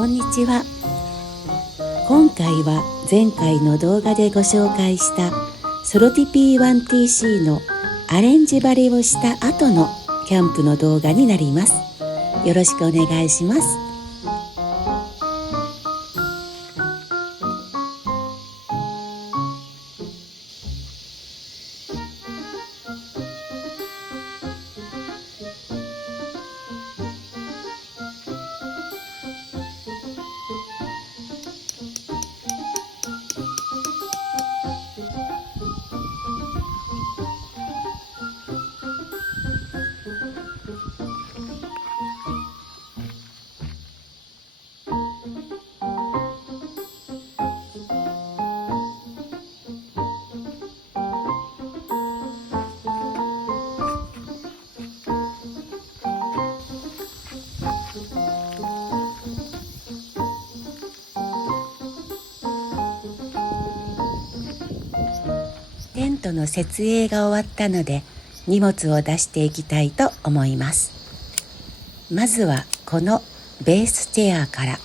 こんにちは。今回は前回の動画でご紹介したソロティ P1TC のアレンジバリをした後のキャンプの動画になります。よろしくお願いします。テントの設営が終わったので荷物を出していきたいと思います。まずはこのベースチェアから。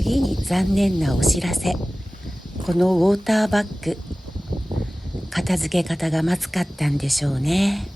次に残念なお知らせ。このウォーターバッグ、片付け方がまずかったんでしょうね。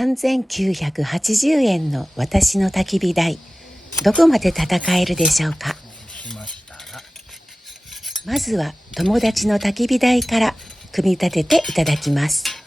3980円の私の焚き火台、どこまで戦えるでしょうか。まずは友達の焚き火台から組み立てていただきます。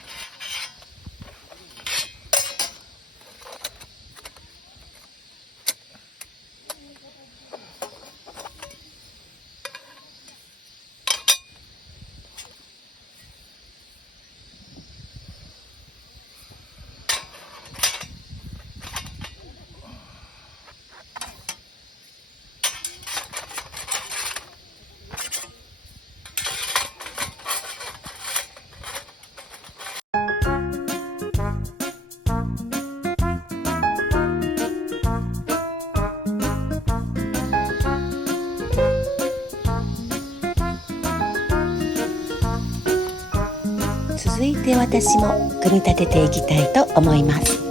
続いて私も組み立てていきたいと思います。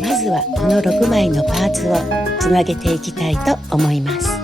まずはこの6枚のパーツをつなげていきたいと思います。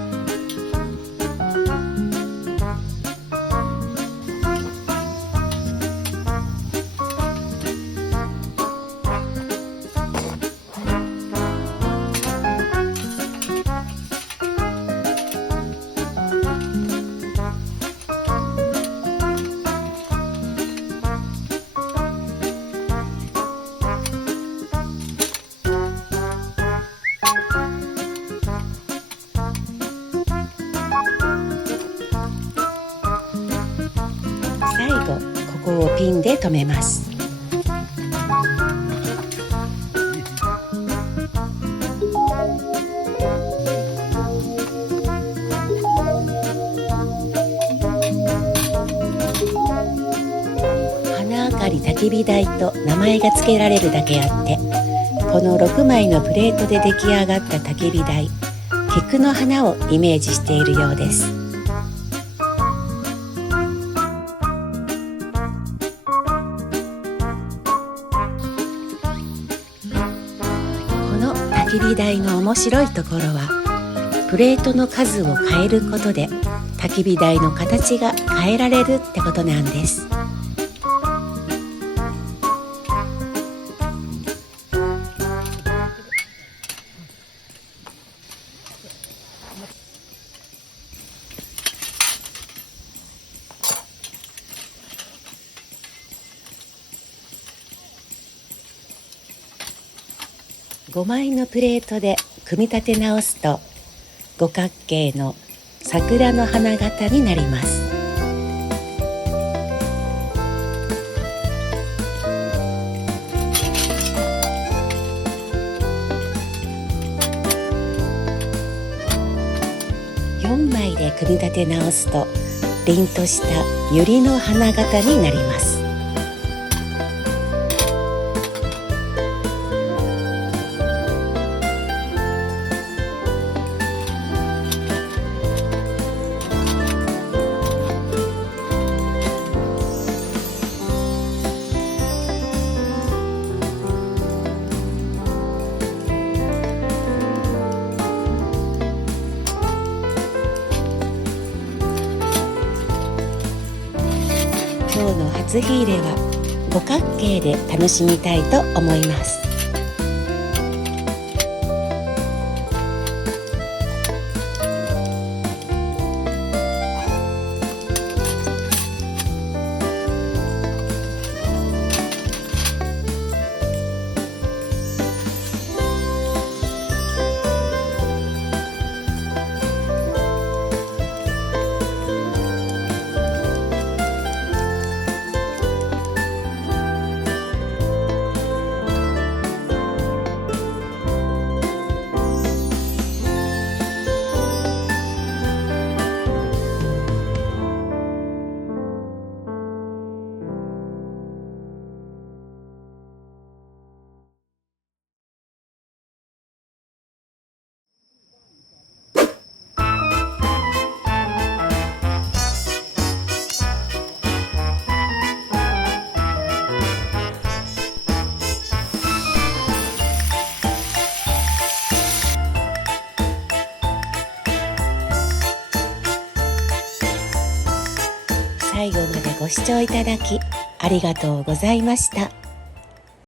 ピンで留めます。花あかり焚き火台と名前が付けられるだけあって、この6枚のプレートで出来上がった焚き火台、菊の花をイメージしているようです。この焚き火台の面白いところは、プレートの数を変えることで焚き火台の形が変えられるってことなんです。5枚のプレートで組み立て直すと五角形の桜の花形になります。4枚で組み立て直すと凛とした百合の花形になります。今日の初火入れは五角形で楽しみたいと思います。最後までご視聴いただきありがとうございました。